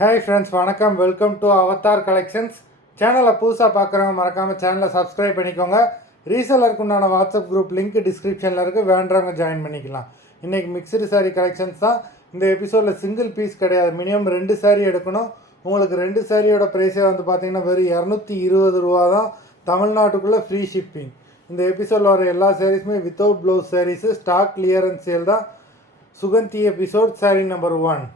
Hi friends, வணக்கம். Welcome to Avatar collections. சேனலை புதுசாக பார்க்குறவங்க மறக்காமல் சேனலை சப்ஸ்கிரைப் பண்ணிக்கோங்க. ரீசெலருக்கு உண்டான வாட்ஸ்அப் குரூப் லிங்க் டிஸ்கிரிப்ஷனில் இருக்குது, வேண்டவங்க ஜாயின் பண்ணிக்கலாம். இன்றைக்கி மிக்சடு சாரீ கலெக்ஷன்ஸ் தான். இந்த எபிசோடில் சிங்கிள் பீஸ் கிடையாது, மினிமம் 2 சாரீ எடுக்கணும். உங்களுக்கு 2 சாரியோட ப்ரைஸே வந்து பார்த்திங்கன்னா வெறும் 220 ரூபா தான். தமிழ்நாட்டுக்குள்ளே ஃப்ரீ ஷிப்பிங். இந்த எபிசோடில் வர எல்லா சாரீஸுமே without blouse saris. Stock clearance sale தான். Suganthi episode sari number 1.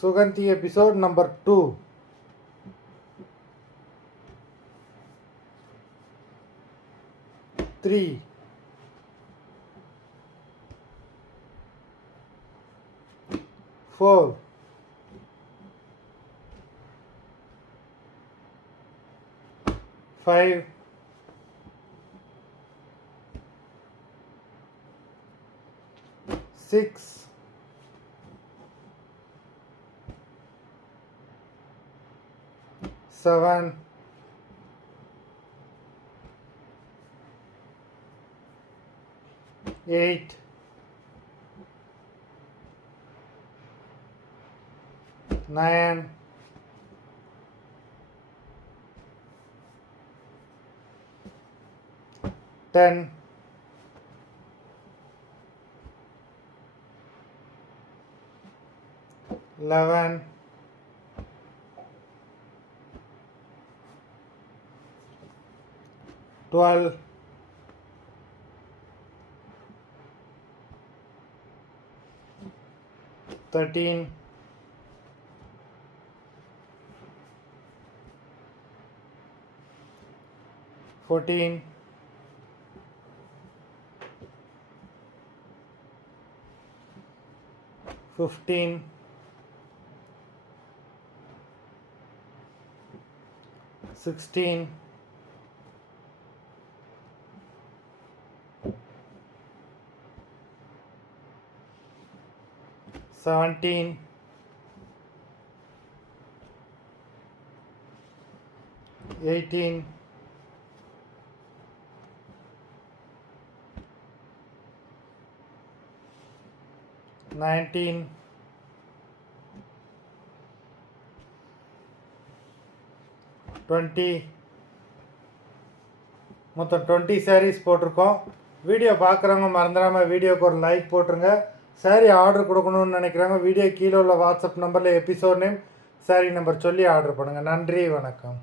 Suganti episode number 2. 3. 4. 5. 6. 7. 8. 9. 10. 11. 12. 13. 14. 15. 16. 17. 18. 19. 20. மொத்தம் 20 சாரீஸ் போட்டிருக்கோம். வீடியோ பார்க்குறவங்க மறந்துடாமல் வீடியோக்கு ஒரு லைக் போட்டுருங்க. சாரீ ஆர்டர் கொடுக்கணும்னு நினைக்கிறாங்க, வீடியோ கீழே உள்ள வாட்ஸ்அப் நம்பரில் எபிசோட் நேம், சாரீ நம்பர் சொல்லி ஆர்டர் பண்ணுங்கள். நன்றி, வணக்கம்.